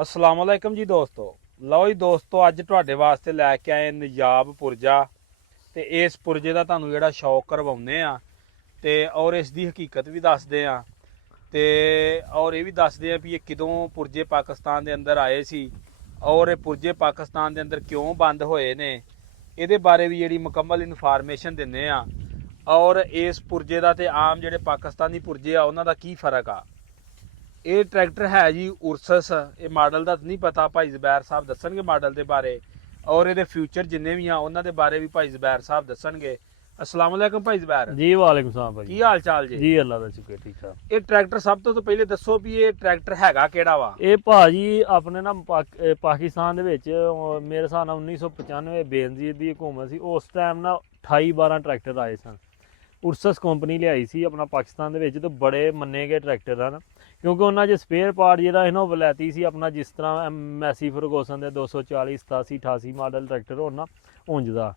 अस्सलाम वालेकुम जी दोस्तों। लो जी दोस्तों, अज तुहाडे वास्ते लैके आए नजाब पुरजा ते इस पुरजे का तुहानूं जिहड़ा शौक करवाउने आ ते और इस दी हकीकत भी दसदे आ ते और ये भी दसदे आ भी ये किदों पुरजे पाकिस्तान के अंदर आए सी और ये पुरजे पाकिस्तान के अंदर क्यों बंद होए ने, इहदे बारे भी जिहड़ी मुकम्मल इनफॉर्मेशन दिंदे आ और इस पुरजे का ते आम जिहड़े पाकिस्तानी पुरजे आ उन्हां दा की फर्क आ। ਇਹ ਟਰੈਕਟਰ ਹੈ ਜੀ ਉਰਸਸ। ਇਹ ਮਾਡਲ ਦਾ ਨਹੀਂ ਪਤਾ, ਭਾਈ ਜ਼ਬੈਰ ਸਾਹਿਬ ਦੱਸਣਗੇ ਮਾਡਲ ਦੇ ਬਾਰੇ ਔਰ ਇਹਦੇ ਫਿਊਚਰ ਜਿੰਨੇ ਵੀ ਆ ਉਹਨਾਂ ਦੇ ਬਾਰੇ ਵੀ ਭਾਈ ਜ਼ਬੈਰ ਸਾਹਿਬ ਦੱਸਣਗੇ। अस्सलाम वालेकुम भाई ਜ਼ਬੈਰ जी वालेकुम सलाम भाई। ਕੀ ਹਾਲ ਚਾਲ ਜੀ? जी अल्लाह दा शुक्र ठीक ठाक। ਇਹ ਟਰੈਕਟਰ ਸਭ ਤੋਂ ਪਹਿਲੇ ਦੱਸੋ ਵੀ ਇਹ ਟਰੈਕਟਰ ਹੈਗਾ ਕਿਹੜਾ ਵਾ? ਇਹ ਭਾਜੀ ਆਪਣੇ ਨਾ ਪਾਕਿਸਤਾਨ ਦੇ ਵਿੱਚ ਮੇਰੇ ਹਿਸਾਬ ਨਾਲ 1995 ਬੇਨਜ਼ੀਰ ਦੀ ਹਕੂਮਤ ਸੀ, ਉਸ ਟਾਈਮ ਨਾ 28-12 ਟਰੈਕਟਰ ਆਏ ਸਨ। ਉਰਸਸ ਕੰਪਨੀ ਲਿਆਈ ਸੀ ਆਪਣਾ ਪਾਕਿਸਤਾਨ ਦੇ ਵਿੱਚ ਤੇ ਬੜੇ ਮੰਨੇ ਗਏ ਟਰੈਕਟਰ ਹਨ ਕਿਉਂਕਿ ਉਹਨਾਂ 'ਚ ਸਪੇਅਰ ਪਾਰਟ ਜਿਹੜਾ ਇਹਨਾਂ ਵਲੈਤੀ ਸੀ ਆਪਣਾ, ਜਿਸ ਤਰ੍ਹਾਂ ਮੈਸੀ ਫਰਗੂਸਨ ਦੇ 240 87 88 ਮਾਡਲ ਟਰੈਕਟਰ ਹੋਣ ਨਾ ਉਂਝ ਦਾ,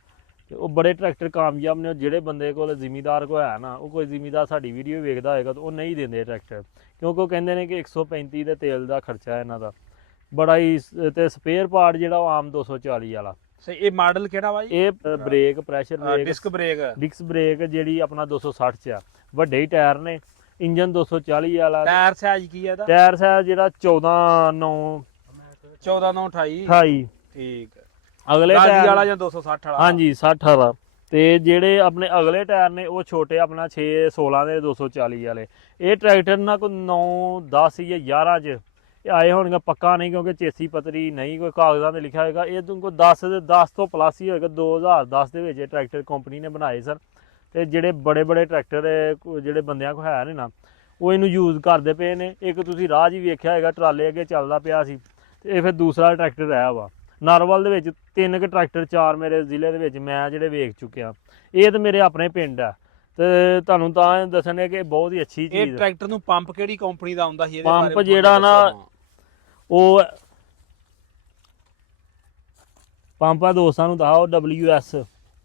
ਤੇ ਉਹ ਬੜੇ ਟਰੈਕਟਰ ਕਾਮਯਾਬ ਨੇ। ਜਿਹੜੇ ਬੰਦੇ ਕੋਲ ਜ਼ਿਮੀਦਾਰ ਕੋ ਹੈ ਨਾ, ਉਹ ਕੋਈ ਜ਼ਿਮੀਦਾਰ ਸਾਡੀ ਵੀਡੀਓ ਵੇਖਦਾ ਹੋਏਗਾ ਤਾਂ ਉਹ ਨਹੀਂ ਦਿੰਦੇ ਟਰੈਕਟਰ, ਕਿਉਂਕਿ ਉਹ ਕਹਿੰਦੇ ਨੇ ਕਿ 135 ਦੇ ਤੇਲ ਦਾ ਖਰਚਾ ਇਹਨਾਂ ਦਾ ਬੜਾ ਹੀ, ਤੇ ਸਪੇਅਰ ਪਾਰਟ ਜਿਹੜਾ ਉਹ ਆਮ 240 ਵਾਲਾ। ਸਹੀ। ਇਹ ਮਾਡਲ ਕਿਹੜਾ ਵਾ ਜੀ? ਇਹ brake pressure brake disc brake ਜਿਹੜੀ ਆਪਣਾ 260 ਚ ਆ, ਵੱਡੇ ਹੀ ਟਾਇਰ ਨੇ, ਇੰਜਨ 240 ਵਾਲਾ। ਟਾਇਰ ਸਾਈਜ਼ ਕੀ ਹੈ ਇਹਦਾ? ਟਾਇਰ ਸਾਈਜ਼ ਜਿਹੜਾ 14/9 14/9/28 ਠੀਕ। ਅਗਲੇ ਟਾਇਰ ਵਾਲਾ ਜਾਂ 260 ਵਾਲਾ? ਹਾਂਜੀ 60 ਵਾਲਾ। ਤੇ ਜਿਹੜੇ ਆਪਣੇ ਅਗਲੇ ਟਾਇਰ ਨੇ ਉਹ ਛੋਟੇ ਆਪਣਾ 6-16 ਦੇ 240 ਵਾਲੇ। ਇਹ ਟਰੈਕਟਰ ਨਾ ਕੋਈ 9-10 ਜਾਂ 11 ਚ ਆਏ ਹੋਣਗੇ, ਪੱਕਾ ਨਹੀਂ ਕਿਉਂਕਿ ਚੇਸੀ ਪਤਰੀ ਨਹੀਂ ਕੋਈ ਕਾਗਜ਼ਾਂ 'ਤੇ ਲਿਖਿਆ ਹੋਏਗਾ। ਇਹ ਤੋਂ ਕੋਈ 10 ਤੋਂ ਪਲੱਸ ਹੀ ਹੋਏਗਾ। 2010 ਦੇ ਵਿੱਚ ਇਹ ਟਰੈਕਟਰ ਕੰਪਨੀ ਨੇ ਬਣਾਏ ਸਨ। ਤੇ ਜਿਹੜੇ ਬੜੇ ਟਰੈਕਟਰ ਜਿਹੜੇ ਬੰਦਿਆਂ ਕੋਲ ਹੈ ਨੇ ਨਾ, ਉਹ ਇਹਨੂੰ ਯੂਜ਼ ਕਰਦੇ ਪਏ ਨੇ। ਇੱਕ ਤੁਸੀਂ ਰਾਹ 'ਚ ਹੀ ਵੇਖਿਆ ਹੋਏਗਾ, ਟਰਾਲੇ ਅੱਗੇ ਚੱਲਦਾ ਪਿਆ ਸੀ, ਤੇ ਇਹ ਫਿਰ ਦੂਸਰਾ ਟਰੈਕਟਰ ਰਿਹਾ ਵਾ। ਨਾਰਵਲ ਦੇ ਵਿੱਚ 3 ਕੁ ਟਰੈਕਟਰ 4 ਮੇਰੇ ਜ਼ਿਲ੍ਹੇ ਦੇ ਵਿੱਚ ਮੈਂ ਜਿਹੜੇ ਵੇਖ ਚੁੱਕਿਆ। ਇਹ ਤਾਂ ਮੇਰੇ ਆਪਣੇ ਪਿੰਡ ਆ, ਤੇ ਤੁਹਾਨੂੰ ਤਾਂ ਦੱਸਣੇ ਕਿ ਬਹੁਤ ਹੀ ਅੱਛੀ ਚੀਜ਼। ਇਹ ਟਰੈਕਟਰ ਨੂੰ ਪੰਪ ਕਿਹੜੀ ਕੰਪਨੀ ਦਾ ਆਉਂਦਾ ਸੀ? ਇਹਦੇ ਪੰਪ ਜਿਹੜਾ ਨਾ ਉਹ ਪੰਪ ਆ ਦੋਸਤਾਂ ਨੂੰ ਦਿਖਾਓ,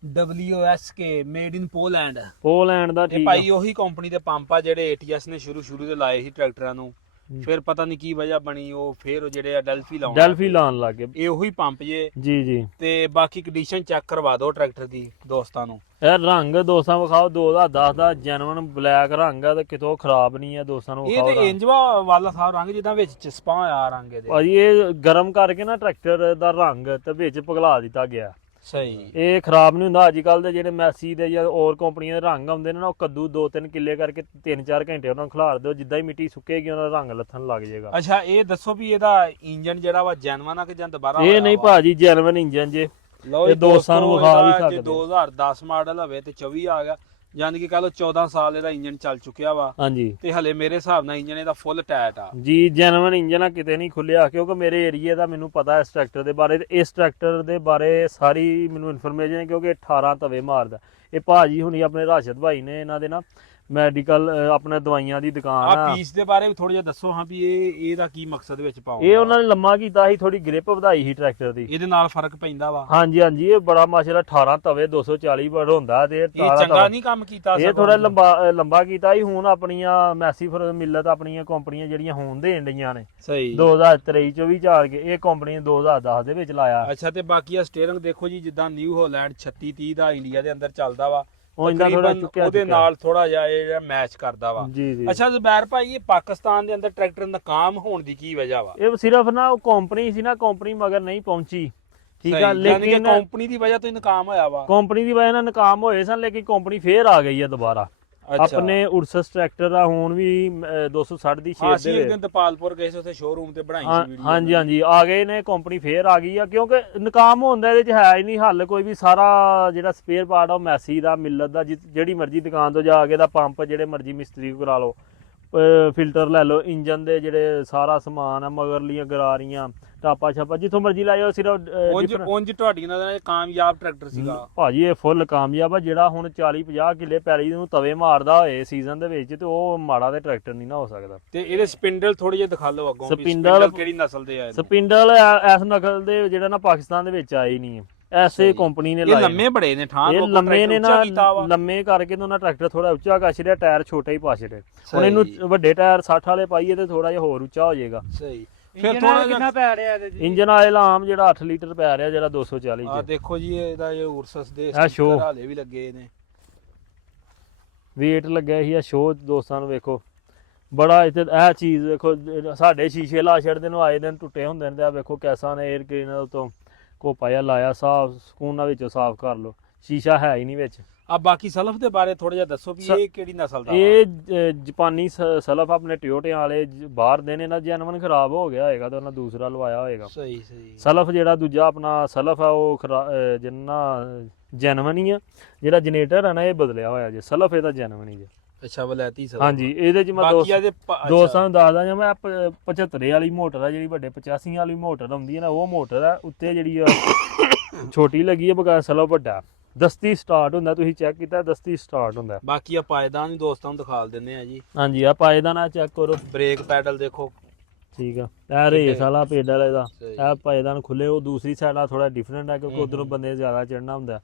WSK ਮੇਡ ਇਨ ਪੋਲੈਂਡ ਦਾ। ਇਹ ਠੀਕ ਭਾਈ ਉਹੀ ਕੰਪਨੀ ਦੇ ਪੰਪ ਆ ਜਿਹੜੇ ATS ਨੇ ਸ਼ੁਰੂ ਤੇ ਲਾਏ ਸੀ ਟਰੈਕਟਰਾਂ ਨੂੰ, ਫਿਰ ਪਤਾ ਨਹੀਂ ਕੀ ਵਜ੍ਹਾ ਬਣੀ, ਉਹ ਫਿਰ ਉਹ ਜਿਹੜੇ ਆ ਡੈਲਫੀ ਲਾਉਣ ਲੱਗ ਗਏ। ਇਹ ਉਹੀ ਪੰਪ ਜੇ ਜੀ। ਤੇ ਬਾਕੀ ਕੰਡੀਸ਼ਨ ਚੈੱਕ ਕਰਵਾ ਦਿਓ ਟਰੈਕਟਰ ਦੀ ਦੋਸਤਾਂ ਨੂੰ। ਇਹ ਰੰਗ ਦੋਸਤਾਂ ਵਿਖਾਓ, 2010 ਦਾ ਜੈਨੂਇਨ ਬਲੈਕ ਰੰਗ ਆ ਤੇ ਕਿਤੋਂ ਖਰਾਬ ਨਹੀਂ ਆ ਦੋਸਤਾਂ ਨੂੰ ਵਿਖਾਓ। ਇਹ ਤੇ ਇੰਜਵਾ ਵਾਲਾ ਸਾਹਿਬ ਰੰਗ ਜਿੱਦਾਂ ਵਿੱਚ ਚਸਪਾ ਹੋਇਆ ਰੰਗ ਇਹਦੇ। ਭਾਜੀ ਇਹ ਗਰਮ ਕਰਕੇ ਨਾ ਟਰੈਕਟਰ ਦਾ ਰੰਗ ਤੇ ਵਿੱਚ ਪਿਘਲਾ ਦਿੱਤਾ ਗਿਆ। ਸਹੀ। ਇਹ ਖਰਾਬ ਨਹੀਂ ਹੁੰਦਾ। ਅੱਜ ਕੱਲ ਦੇ ਜਿਹੜੇ ਮੈਸੀ ਦੇ ਜਾਂ ਹੋਰ ਕੰਪਨੀਆਂ ਦੇ ਰੰਗ ਆਉਂਦੇ ਨੇ ਨਾ, ਉਹ ਕੱਦੂ 2-3 ਕਿੱਲੇ ਕਰਕੇ 3-4 ਘੰਟੇ ਉਹਨਾਂ ਨੂੰ ਖਿਲਾਰ ਦਿਓ, ਜਿੱਦਾਂ ਹੀ ਮਿੱਟੀ ਸੁੱਕੇਗੀ ਉਹਨਾਂ ਦਾ ਰੰਗ ਲੱਥਣ ਲੱਗ ਜਾਏਗਾ। ਅੱਛਾ, ਇਹ ਦੱਸੋ ਵੀ ਇਹਦਾ ਇੰਜਨ ਜਿਹੜਾ ਵਾ ਜੈਨੂਇਨ ਆ ਕਿ ਜਾਂ ਦੁਬਾਰਾ? ਇਹ ਨਹੀਂ ਭਾਜੀ, ਜੈਨੂਇਨ ਇੰਜਨ ਜੇ। ਲਓ ਇਹ ਦੋਸਤਾਂ ਨੂੰ ਵਿਖਾ ਵੀ ਸਕਦੇ। 2010 ਮਾਡਲ ਹੋਵੇ ਤੇ 24 ਆ ਗਿਆ, ਯਾਨੀ ਕਿ ਕਹ ਲਓ 14 ਸਾਲ ਇਹਦਾ ਇੰਜਨ ਚੱਲ ਚੁੱਕਿਆ ਵਾ। ਹਾਂਜੀ। ਤੇ ਹਲੇ ਮੇਰੇ ਹਿਸਾਬ ਨਾਲ ਇੰਜਨ ਇਹਦਾ ਫੁੱਲ ਟਾਇਟ ਆ ਜੀ। ਜੈਨੂਇਨ ਇੰਜਨ ਆ, ਕਿਤੇ ਨਹੀਂ ਖੁੱਲਿਆ, ਕਿਉਂਕਿ ਮੇਰੇ ਏਰੀਏ ਦਾ ਮੈਨੂੰ ਪਤਾ ਇਸ ਟਰੈਕਟਰ ਦੇ ਬਾਰੇ। ਤੇ ਇਸ ਟਰੈਕਟਰ ਦੇ ਬਾਰੇ ਸਾਰੀ ਮੈਨੂੰ ਇਨਫੋਰਮੇਸ਼ਨ ਹੈ ਕਿਉਂਕਿ 18 ਤਵੇ ਮਾਰਦਾ। ਇਹ ਭਾਜੀ ਹੁਣੀ ਆਪਣੇ ਰਾਸ਼ਦ ਭਾਈ ਨੇ, ਇਹਨਾਂ ਦੇ ਨਾ ਮੈਡੀਕਲ ਆਪਣੇ ਦਵਾਈਆਂ ਦੀ ਦੁਕਾਨ ਆ। ਪੀਸ ਦੇ ਬਾਰੇ ਵੀ ਥੋੜਾ ਜਿਹਾ ਦੱਸੋ ਹਾਂ ਵੀ ਇਹਦਾ ਕੀ ਮਕਸਦ ਵਿੱਚ ਪਾਓ? ਇਹ ਉਹਨਾਂ ਨੇ ਲੰਮਾ ਕੀਤਾ ਸੀ, ਥੋੜੀ ਗ੍ਰਿਪ ਵਧਾਈ ਸੀ ਟਰੈਕਟਰ ਦੀ, ਇਹਦੇ ਨਾਲ ਫਰਕ ਪੈਂਦਾ ਵਾ? ਹਾਂਜੀ। ਇਹ ਬੜਾ ਮਾਸ਼ਾਅੱਲਾ 18 ਤਵੇ 240 ਬੜ ਹੁੰਦਾ। ਤੇ ਇਹ ਚੰਗਾ ਨਹੀਂ ਕੰਮ ਕੀਤਾ, ਇਹ ਥੋੜਾ ਲੰਬਾ ਕੀਤਾ ਸੀ। ਹੁਣ ਆਪਣੀਆਂ ਮੈਸੀ ਮਿਲਤ ਆਪਣੀਆਂ ਕੰਪਨੀਆਂ ਜਿਹੜੀਆਂ ਹੋਣ ਦੇਣ ਡਈਆਂ ਨੇ। ਸਹੀ। 2023-24 ਚ ਆ ਕੇ ਇਹ ਕੰਪਨੀ ਨੇ 2010 ਦੇ ਵਿੱਚ ਲਾਇਆ। ਅੱਛਾ, ਤੇ ਬਾਕੀ ਆ ਸਟੀਅਰਿੰਗ ਦੇਖੋ ਜੀ, ਜਿੱਦਾਂ ਨਿਊ ਹਾਲੈਂਡ 3630 ਦਾ ਇੰਡੀਆ ਦੇ ਅੰਦਰ ਚੱਲਦਾ ਵਾ, ਉਹਦੇ ਨਾਲ ਥੋੜਾ ਜਿਹਾ ਇਹ ਜਿਹੜਾ ਮੈਚ ਕਰਦਾ ਵਾ। ਜੀ। ਅੱਛਾ ਜ਼ਬੈਰ ਭਾਈ, ਇਹ ਪਾਕਿਸਤਾਨ ਦੇ ਅੰਦਰ ਟਰੈਕਟਰ ਨਾਕਾਮ ਹੋਣ ਦੀ ਕੀ ਵਜ੍ਹਾ ਵਾ? ਇਹ ਸਿਰਫ ਨਾ ਉਹ ਕੰਪਨੀ ਸੀ ਨਾ, ਕੰਪਨੀ ਮਗਰ ਨਹੀਂ ਪਹੁੰਚੀ। ਠੀਕ ਆ, ਲੇਕਿਨ ਕੰਪਨੀ ਦੀ ਵਜ੍ਹਾ ਤੋਂ ਹੀ ਨਾਕਾਮ ਹੋਇਆ ਵਾ। ਕੰਪਨੀ ਦੀ ਵਜ੍ਹਾ ਨਾਲ ਨਾਕਾਮ ਹੋਏ ਸਨ, ਲੇਕਿਨ ਕੰਪਨੀ ਫੇਰ ਆ ਗਈ ਆ ਦੁਬਾਰਾ। ਆਪਣੇ ਉਰਸਸ ਟਰੈਕਟਰ ਆ ਹੁਣ ਵੀ 260 ਦੀ ਸ਼ੇਪ ਦੇ ਵਿੱਚ। ਦਪਾਲਪੁਰ ਗਏ ਸੀ, ਉੱਥੇ ਸ਼ੋਰੂਮ ਤੇ ਬਣਾਈ ਸੀ ਵੀਡੀਓ। ਹਾਂਜੀ ਆ ਗਏ ਨੇ, ਕੰਪਨੀ ਫੇਰ ਆ ਗਈ ਆ ਕਿਉਂਕਿ ਨਾਕਾਮ ਹੁੰਦਾ ਇਹਦੇ ਚ ਹੈ ਹੀ ਨਹੀਂ ਹੱਲ ਕੋਈ ਵੀ। ਸਾਰਾ ਜਿਹੜਾ ਸਪੇਅਰ ਪਾਰਟ ਆ ਉਹ ਮੈਸੀ ਦਾ, ਮਿਲਤ ਦਾ, ਜਿਹੜੀ ਮਰਜ਼ੀ ਦੁਕਾਨ ਤੋਂ ਜਾ ਕੇ ਦਾ ਪੰਪ ਜਿਹੜੇ ਮਰਜ਼ੀ ਮਿਸਤਰੀ ਕੋ ਕਰਾ ਲਓ, ਫਿਲਟਰ ਲੈ ਲਓ, ਇੰਜਨ ਦੇ ਜਿਹੜੇ ਸਾਰਾ ਸਮਾਨ ਆ, ਮਗਰਲੀਆਂ ਗਰਾਰੀਆਂ, ਟਾਪਾ ਛਾਪਾ ਜਿੱਥੋਂ ਮਰਜ਼ੀ ਲਾਇਓ। ਸਿਰਫ ਉਂਝ ਤੁਹਾਡੀ ਨਾਲ ਇਹ ਕਾਮਯਾਬ ਟਰੈਕਟਰ ਸੀਗਾ ਭਾਜੀ। ਇਹ ਫੁੱਲ ਕਾਮਯਾਬ ਆ। ਜਿਹੜਾ ਹੁਣ 40-50 ਕਿੱਲੇ ਪੈਲੀ ਨੂੰ ਤਵੇ ਮਾਰਦਾ ਹੋਏ ਸੀਜ਼ਨ ਦੇ ਵਿੱਚ, ਤੇ ਉਹ ਮਾੜਾ ਦੇ ਟਰੈਕਟਰ ਨਹੀਂ ਨਾ ਹੋ ਸਕਦਾ। ਤੇ ਇਹਦੇ ਸਪਿੰਡਲ ਥੋੜੇ ਜਿਹਾ ਦਿਖਾ ਲਓ ਅੱਗੋਂ। ਸਪਿੰਡਲ ਕਿਹੜੀ ਨਸਲ ਦੇ ਆ? ਸਪਿੰਡਲ ਇਸ ਨਸਲ ਦੇ ਜਿਹੜਾ ਨਾ ਪਾਕਿਸਤਾਨ ਦੇ ਵਿੱਚ ਆਏ ਨਹੀਂ। ਐਸੇ ਕੰਪਨੀ ਨੇ ਲਾਏ। ਲੰਮੇ ਬੜੇ ਨੇ ਠਾਂ ਇਹ ਲੰਮੇ ਨੇ ਨਾ, ਲੰਮੇ ਕਰਕੇ ਤੇ ਉਹਨਾਂ ਟਰੈਕਟਰ ਥੋੜਾ ਉੱਚਾ ਕਰ ਛੜਿਆ, ਟਾਇਰ ਛੋਟਾ ਹੀ ਪਾ ਛੜੇ। ਹੁਣ ਇਹਨੂੰ ਵੱਡੇ ਟਾਇਰ 60 ਵਾਲੇ ਪਾਈਏ ਤੇ ਥੋੜਾ ਜਿਹਾ ਹੋਰ ਉੱਚਾ ਹੋ ਜਾਏਗਾ। ਸਹੀ। ਫਿਰ ਥੋੜਾ ਕਿੰਨਾ ਪੈ ਰਿਹਾ ਇਹਦੇ ਜੀ? ਇੰਜਨ ਆਇਲ ਆਮ ਜਿਹੜਾ 8 ਲੀਟਰ ਪੈ ਰਿਹਾ ਜਿਹੜਾ 240 ਆ ਚ। ਦੇਖੋ ਜੀ ਇਹਦਾ ਇਹ ਉਰਸਸ ਦੇ ਇਹ show। ਸਟicker ਹਾਲੇ ਵੀ ਲੱਗੇ ਨੇ। ਵੇਟ ਲੱਗਿਆ ਸੀ ਆ ਸ਼ੋਅ ਦੋਸਤਾਂ ਨੂੰ ਵੇਖੋ ਬੜਾ ਇੱਥੇ ਇਹ ਚੀਜ਼ ਵੇਖੋ ਸਾਡੇ ਸ਼ੀਸ਼ੇ ਲਾ ਛੱਡਦੇ ਨੂੰ ਆਏ ਦਿਨ ਟੁੱਟੇ ਹੁੰਦੇ ਨੇ ਤੇ ਆ ਵੇਖੋ ਕੈਸਾ ਨੇ 에ਅਰ ਕਲੀਨਰ ਤੋਂ ਕੋਪਾ ਜਿਹਾ ਲਾਇਆ ਸਾਫ ਸਕੂਨਾਂ ਵਿੱਚੋਂ ਸਾਫ ਕਰ ਲਓ ਸ਼ੀਸ਼ਾ ਹੈ ਹੀ ਨਹੀਂ ਵਿੱਚ। ਆ ਬਾਕੀ ਸਲਫ ਦੇ ਬਾਰੇ ਥੋੜਾ ਜਿਹਾ ਦੱਸੋ ਵੀ ਇਹ ਕਿਹੜੀ ਨਸਲ ਦਾ ਵਾ? ਇਹ ਜਾਪਾਨੀ ਸਲਫ ਆਪਣੇ ਟਿਓਟਿਆਂ ਵਾਲੇ ਬਾਹਰ ਦੇ ਨੇ ਨਾ ਜੈਨੂਅਨ ਖਰਾਬ ਹੋ ਗਿਆ ਹੋਏਗਾ ਤੇ ਉਹਨਾਂ ਦੂਸਰਾ ਲਵਾਇਆ ਹੋਏਗਾ। ਸਹੀ ਸਹੀ। ਸਲਫ ਜਿਹੜਾ ਦੂਜਾ ਆਪਣਾ ਸਲਫ ਆ ਉਹ ਜਿੰਨਾ ਜੈਨੂਅਨ ਹੀ ਆ, ਜਿਹੜਾ ਜਨਰੇਟਰ ਆ ਨਾ ਇਹ ਬਦਲਿਆ ਹੋਇਆ ਜੇ, ਸਲਫ ਇਹਦਾ ਜੈਨੂਅਨ ਹੀ ਜੇ। ਅੱਛਾ ਵਲੈਤੀ ਸਲਫ। ਹਾਂਜੀ ਇਹਦੇ ਚ ਮੈਂ ਬਾਕੀ ਇਹਦੇ ਦੋਸਤਾਂ ਨੂੰ ਦੱਸਦਾ ਜਾਂ ਮੈਂ 75 ਵਾਲੀ ਮੋਟਰ ਆ ਜਿਹੜੀ ਵੱਡੇ 85 ਵਾਲੀ ਮੋਟਰ ਆਉਂਦੀ ਹੈ ਨਾ ਉਹ ਮੋਟਰ ਆ ਉੱਤੇ ਜਿਹੜੀ ਆ ਛੋਟੀ ਲੱਗੀ ਆ ਬਗਾ ਸਲਫ ਵੱਡਾ ਦਸਤੀ ਸਟਾਰਟ ਹੁੰਦਾ, ਤੁਸੀਂ ਚੈੱਕ ਕੀਤਾ ਦਸਤੀ ਸਟਾਰਟ ਹੁੰਦਾ। ਬਾਕੀ ਆ ਪਾਇਦਾਨ ਵੀ ਦੋਸਤਾਂ ਨੂੰ ਦਿਖਾ ਦਿੰਦੇ ਆ ਜੀ। ਹਾਂਜੀ ਆ ਪਾਇਦਾਨ ਆ ਚੈੱਕ ਕਰੋ, ਬ੍ਰੇਕ ਪੈਡਲ ਦੇਖੋ। ਠੀਕ ਆ ਇਹ ਰੇਸ ਵਾਲਾ ਪੈਡਲ ਇਹਦਾ, ਸਹੀ। ਇਹ ਪਾਇਦਾਨ ਖੁੱਲੇ। ਉਹ ਦੂਸਰੀ ਸਾਈਡ ਨਾਲ ਥੋੜਾ ਡਿਫਰੈਂਟ ਹੈ ਕਿਉਂਕਿ ਉਧਰੋਂ ਬੰਦੇ ਜ਼ਿਆਦਾ ਚੜਨਾ ਹੁੰਦਾ।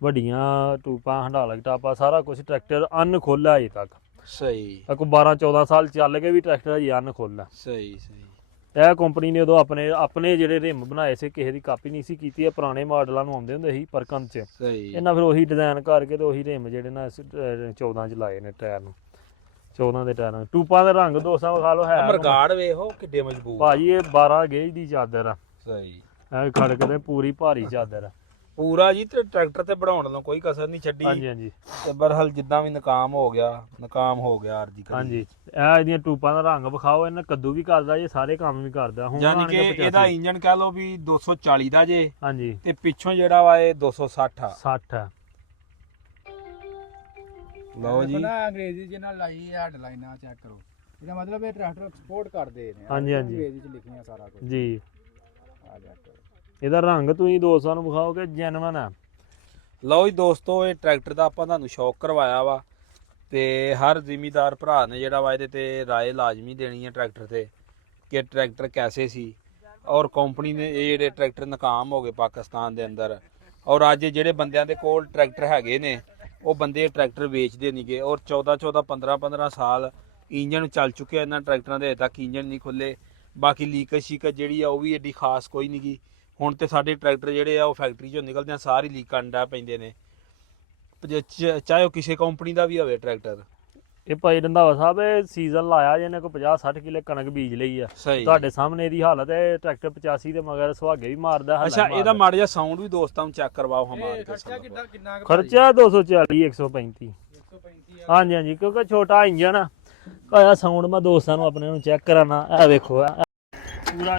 ਵੱਡੀਆਂ ਟੂਪਾਂ ਹੰਡਾਲਕ ਟਾਪਾ ਸਾਰਾ ਕੁਝ ਟਰੈਕਟਰ ਅਨ ਖੋਲਾ ਅਜੇ ਤੱਕ। ਸਹੀ ਕੋਈ 12-14 ਸਾਲ ਚੱਲ ਕੇ ਵੀ ਟਰੈਕਟਰ ਅਜੇ ਅਨ ਖੋਲਾ। ਸਹੀ ਸਹੀ। ਇਹ ਕੰਪਨੀ ਨੇ ਉਦੋਂ ਆਪਣੇ ਜਿਹੜੇ ਰਿਮ ਬਣਾਏ ਸੀ ਕਿਸੇ ਦੀ ਕਾਪੀ ਨਹੀਂ ਸੀ ਕੀਤੀ, ਇਹ ਪੁਰਾਣੇ ਮਾਡਲਾਂ ਨੂੰ ਆਉਂਦੇ ਹੁੰਦੇ ਸੀ ਪਰਕਨ ਚ। ਸਹੀ। ਇਹਨਾਂ ਫਿਰ ਉਹੀ ਡਿਜ਼ਾਈਨ ਕਰਕੇ ਤੇ ਉਹੀ ਰਿਮ ਜਿਹੜੇ ਨਾ 14 ਚ ਲਾਏ ਨੇ ਟਾਇਰ ਨੂੰ, 14 ਦੇ ਟਾਇਰਾਂ। ਟੂਪਾਂ ਦਾ ਰੰਗ ਦੋਸਤਾਂ ਵਿਖਾ ਲਓ ਹੈ ਮਰਗਾੜ ਵੇਖੋ ਕਿੱਡੇ ਮਜ਼ਬੂਤ ਭਾਜੀ, ਇਹ 12 ਗੇਜ ਦੀ ਚਾਦਰ ਆ। ਸਹੀ। ਇਹ ਖੜਕਦੇ ਪੂਰੀ ਭਾਰੀ ਚਾਦਰ ਆ ਪੂਰਾ ਜੀ। ਤੇ ਟਰੈਕਟਰ ਤੇ ਬਣਾਉਣ ਨੂੰ ਕੋਈ ਕਸਰ ਨਹੀਂ ਛੱਡੀ। ਹਾਂਜੀ ਹਾਂਜੀ ਤੇ ਬਰਹਲ ਜਿੱਦਾਂ ਵੀ ਨਾਕਾਮ ਹੋ ਗਿਆ ਅਰਜੀ ਕਰੀ। ਹਾਂਜੀ। ਇਹ ਇਹਦੀਆਂ ਟੂਪਾਂ ਦਾ ਰੰਗ ਵਿਖਾਓ, ਇਹਨਾਂ ਕੱਦੂ ਵੀ ਕਰਦਾ ਜੇ, ਸਾਰੇ ਕੰਮ ਵੀ ਕਰਦਾ। ਹੁਣ ਯਾਨੀ ਆਣ ਕਿ ਕੇ 85 ਇਹਦਾ ਇੰਜਨ ਕਹਿ ਲਓ ਵੀ 240 ਦਾ ਜੇ, ਹਾਂਜੀ ਤੇ ਪਿੱਛੋਂ ਜਿਹੜਾ ਵਾ ਇਹ 260 ਆ। 60 ਆ। ਲਓ ਜੀ। ਨਾ ਅੰਗਰੇਜ਼ੀ ਚ ਨਾਲ ਲਾਈ ਹੈਡਲਾਈਨਾਂ ਚੈੱਕ ਕਰੋ, ਇਹਦਾ ਮਤਲਬ ਇਹ ਟਰੈਕਟਰ ਐਕਸਪੋਰਟ ਕਰਦੇ ਨੇ। ਹਾਂਜੀ, ਹਾਂਜੀ। ਅੰਗਰੇਜ਼ੀ ਚ ਲਿਖੀਆਂ ਸਾਰਾ ਕੁਝ ਜੀ ਆ ਜਾ ਕਰੋ। ਇਹਦਾ ਰੰਗ ਤੁਸੀਂ ਦੋਸਤਾਂ ਨੂੰ ਵਿਖਾਓ ਕਿ ਜੈਨੂਅਨ ਆ। ਲਓ ਜੀ ਦੋਸਤੋ, ਇਹ ਟਰੈਕਟਰ ਦਾ ਆਪਾਂ ਤੁਹਾਨੂੰ ਸ਼ੌਕ ਕਰਵਾਇਆ ਵਾ ਤੇ ਹਰ ਜ਼ਿਮੀਦਾਰ ਭਰਾ ਨੇ ਜਿਹੜਾ ਵਾ ਇਹਦੇ ਤੇ ਰਾਏ ਲਾਜ਼ਮੀ ਦੇਣੀ ਹੈ ਟਰੈਕਟਰ ਤੇ ਕਿ ਟਰੈਕਟਰ ਕੈਸੇ ਸੀ। ਔਰ ਕੰਪਨੀ ਨੇ ਇਹ ਜਿਹੜੇ ਟਰੈਕਟਰ ਨਾਕਾਮ ਹੋ ਗਏ ਪਾਕਿਸਤਾਨ ਦੇ ਅੰਦਰ, ਔਰ ਅੱਜ ਜਿਹੜੇ ਬੰਦਿਆਂ ਦੇ ਕੋਲ ਟਰੈਕਟਰ ਹੈਗੇ ਨੇ ਉਹ ਬੰਦੇ ਟਰੈਕਟਰ ਵੇਚਦੇ ਨਹੀਂ ਗਏ। ਔਰ 14 15 ਸਾਲ ਇੰਜਨ ਚੱਲ ਚੁੱਕੇ ਇਹਨਾਂ ਟਰੈਕਟਰਾਂ ਦੇ, ਅਜੇ ਤੱਕ ਇੰਜਨ ਨਹੀਂ ਖੁੱਲੇ। ਬਾਕੀ ਲੀਕੇਜ ਸ਼ੀਕੇਜ ਜਿਹੜੀ ਆ ਉਹ ਵੀ ਏਡੀ ਖਾਸ ਕੋਈ ਨਹੀਂ ਗੀ। ਹੁਣ ਤੇ ਸਾਡੇ ਟਰੈਕਟਰ ਜਿਹੜੇ ਆ ਉਹ ਫੈਕਟਰੀ ਚੋਂ ਨਿਕਲਦੇ ਆ ਸਾਰੀ ਲੀਕ ਕਰਨ ਡਾ ਪੈਂਦੇ ਨੇ, ਚਾਹੇ ਉਹ ਕਿਸੇ ਕੰਪਨੀ ਦਾ ਵੀ ਹੋਵੇ ਟਰੈਕਟਰ। ਇਹ ਭਾਈ ਰੰਧਾਵਾ ਸਾਹਿਬ ਇਹ ਸੀਜ਼ਨ ਲਾਇਆ ਜਿਹਨੇ ਕੋਈ 50-60 ਕਿੱਲੇ ਕਣਕ ਬੀਜ ਲਈ ਆ। ਸਹੀ। ਤੁਹਾਡੇ ਸਾਹਮਣੇ ਇਹਦੀ ਹਾਲਤ ਹੈ। ਟਰੈਕਟਰ 85 ਦੇ ਮਗਰ ਸੁਹਾਗੇ ਵੀ ਮਾਰਦਾ। ਅੱਛਾ ਇਹਦਾ ਮਾੜਾ ਜਿਹਾ ਸਾਊਂਡ ਵੀ ਦੋਸਤਾਂ ਨੂੰ ਚੈੱਕ ਕਰਵਾਓ ਹਮਾਰੇ ਖਰਚਾ ਕਿੰਨਾ ਖਰਚਾ 240 135। 135 ਹਾਂਜੀ ਹਾਂਜੀ ਕਿਉਂਕਿ ਛੋਟਾ ਇੰਜਨ ਆ। ਆਇਆ ਸਾਊਂਡ ਮੈਂ ਦੋਸਤਾਂ ਨੂੰ ਆਪਣੇ ਨੂੰ ਚੈੱਕ ਕਰਾਣਾ। ਇਹ ਵੇਖੋ ਪੂਰਾ